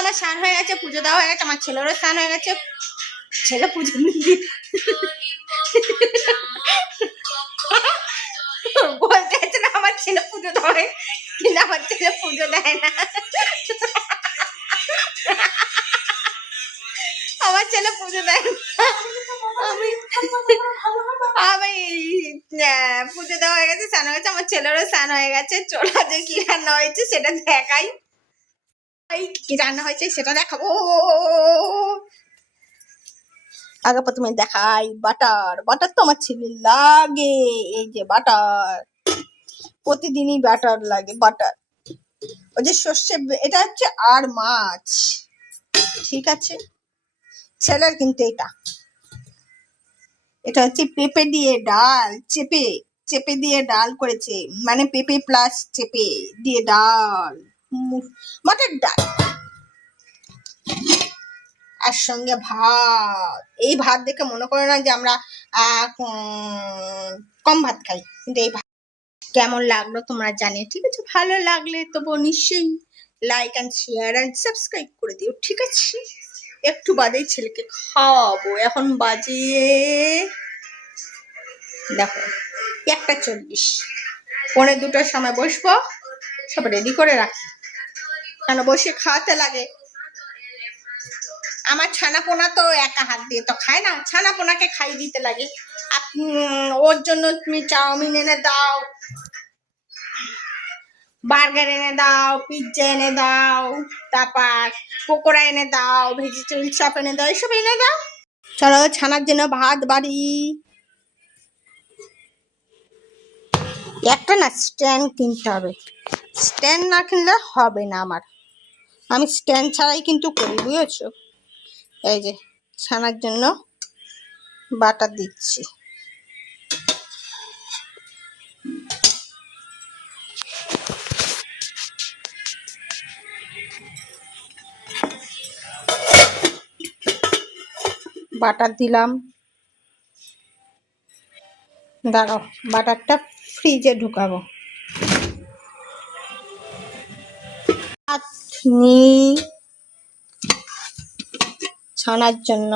আমার স্নান হয়ে গেছে, পুজো দেওয়া হয়ে গেছে, আমার ছেলেরও স্নান হয়ে গেছে। ছেলে পুজো বলতে চাইছে না আমার ছেলে পুজো দেয়, কিন্তু আমার ছেলে পুজো দেয় না। আমার ছেলে পুজো দেয় না। আমি পুজো দেওয়া হয়ে গেছে, স্নান হয়ে গেছে, আমার ছেলেরও স্নান হয়ে গেছে। চোলা যে কি রান্না হয়েছে সেটা দেখাই। কি রান্না হয়েছে সেটা দেখাবো। আগে প্রথমে দেখাই বাটার। বাটার তো আমার ছেলে লাগে, এই যে বাটার, প্রতিদিনই বাটার লাগে। বাটার ওই যে সর্ষে, এটা হচ্ছে আর মাছ, ঠিক আছে। ছেলের কিন্তু এটা হচ্ছে পেঁপে দিয়ে ডাল, চেপে চেপে দিয়ে ডাল করেছে, মানে পেঁপে প্লাস চেপে দিয়ে ডাল, মাছের ডাল, আর সঙ্গে ভাত। এই ভাত দেখে মনে করে না যে আমরা কম ভাত খাই, কিন্তু এই ভাত কেমন লাগলো তোমরা জানিয়ে, ঠিক আছে। ভালো লাগলে তবু নিশ্চয়ই like and share and subscribe করে দিও, ঠিক আছে। একটু বাদেই ছেলেকে খাওয়াবো। এখন বাজে দেখো 1:40, 1:45 সময় বসবো। সব রেডি করে রাখি, কেন বসে খাওয়াতে লাগে। আমার ছানাপোনা তো একা হাত দিয়ে তো খায় না, ছানাপোনাকে খাইয়ে দিতে লাগে। ওর জন্য তুমি চাউমিন এনে দাও, বার্গার এনে দাও, পিৎজা এনে দাও, তারপর পকোড়া এনে দাও, ভেজিটেবল চপ এনে দাও, এসব এনে দাও। চলো ছানার জন্য ভাত বাড়ি। একটা না স্ট্যান্ড কিনতে হবে, স্ট্যান্ড না কিনলে হবে না আমার। আমি স্ট্যান্ড ছাড়াই কিন্তু করি, বুঝেছো। এই যে ছানার জন্য বাটার দিচ্ছি। বাটার দিলাম, দাঁড়াও বাটারটা ফ্রিজে ঢুকাবো। ছানার জন্য